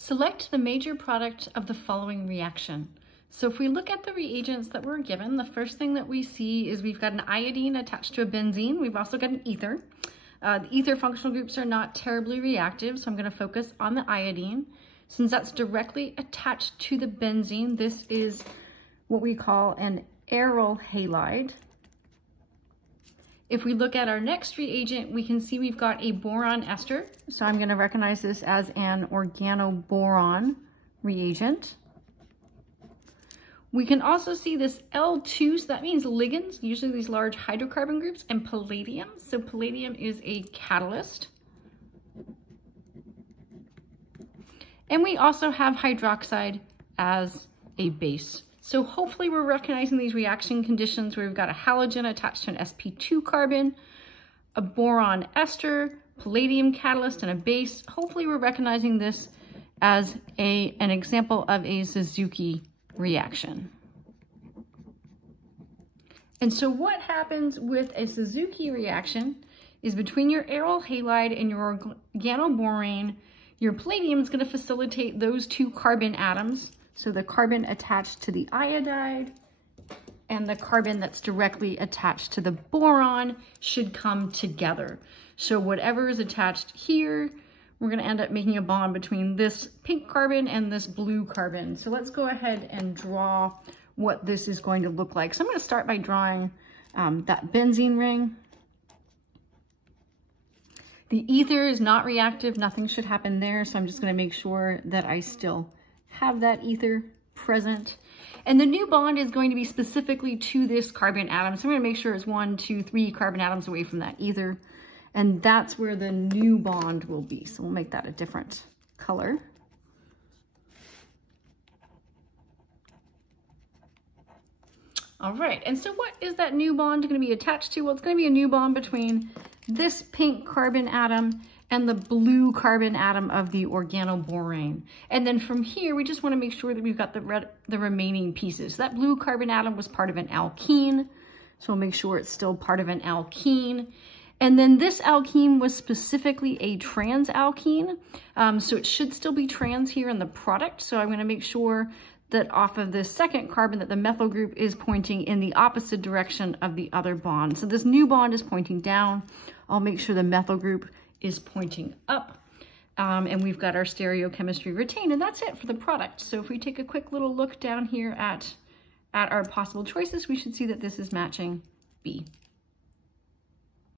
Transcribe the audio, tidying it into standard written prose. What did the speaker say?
Select the major product of the following reaction. So if we look at the reagents that we're given, the first thing that we see is we've got an iodine attached to a benzene. We've also got an ether. The ether functional groups are not terribly reactive, so I'm going to focus on the iodine. Since that's directly attached to the benzene, this is what we call an aryl halide. If we look at our next reagent, we can see we've got a boron ester. So I'm going to recognize this as an organoboron reagent. We can also see this L2, so that means ligands, usually these large hydrocarbon groups, and palladium. So palladium is a catalyst. And we also have hydroxide as a base. So hopefully we're recognizing these reaction conditions where we've got a halogen attached to an sp2 carbon, a boron ester, palladium catalyst, and a base. Hopefully we're recognizing this as an example of a Suzuki reaction. And so what happens with a Suzuki reaction is between your aryl halide and your organoborane, your palladium is going to facilitate those two carbon atoms. So the carbon attached to the iodide and the carbon that's directly attached to the boron should come together. So whatever is attached here, we're going to end up making a bond between this pink carbon and this blue carbon. So let's go ahead and draw what this is going to look like. So I'm going to start by drawing that benzene ring. The ether is not reactive. Nothing should happen there. So I'm just going to make sure that I still have that ether present. And the new bond is going to be specifically to this carbon atom. So I'm going to make sure it's 1, 2, 3 carbon atoms away from that ether. And that's where the new bond will be. So we'll make that a different color. All right, and so what is that new bond going to be attached to? Well, it's going to be a new bond between this pink carbon atom and the blue carbon atom of the organoborane. And then from here, we just want to make sure that we've got the remaining pieces. So that blue carbon atom was part of an alkene, so we'll make sure it's still part of an alkene. And then this alkene was specifically a trans alkene, so it should still be trans here in the product. So I'm going to make sure that off of this second carbon that the methyl group is pointing in the opposite direction of the other bond. So this new bond is pointing down. I'll make sure the methyl group is pointing up. And we've got our stereochemistry retained, and that's it for the product. So if we take a quick little look down here at our possible choices, we should see that this is matching B.